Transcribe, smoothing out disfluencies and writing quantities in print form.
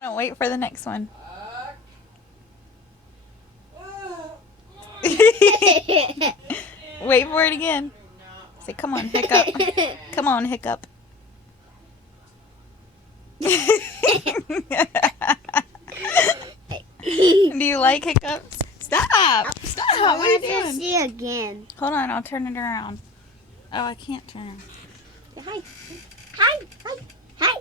Don't wait for the next one. Wait for it again. Say, come on, hiccup. Come on, hiccup. Do you like hiccups? Stop! Stop! What are you doing? See again. Hold on, I'll turn it around. Oh, I can't turn. Hi. Hi. Hi. Hi.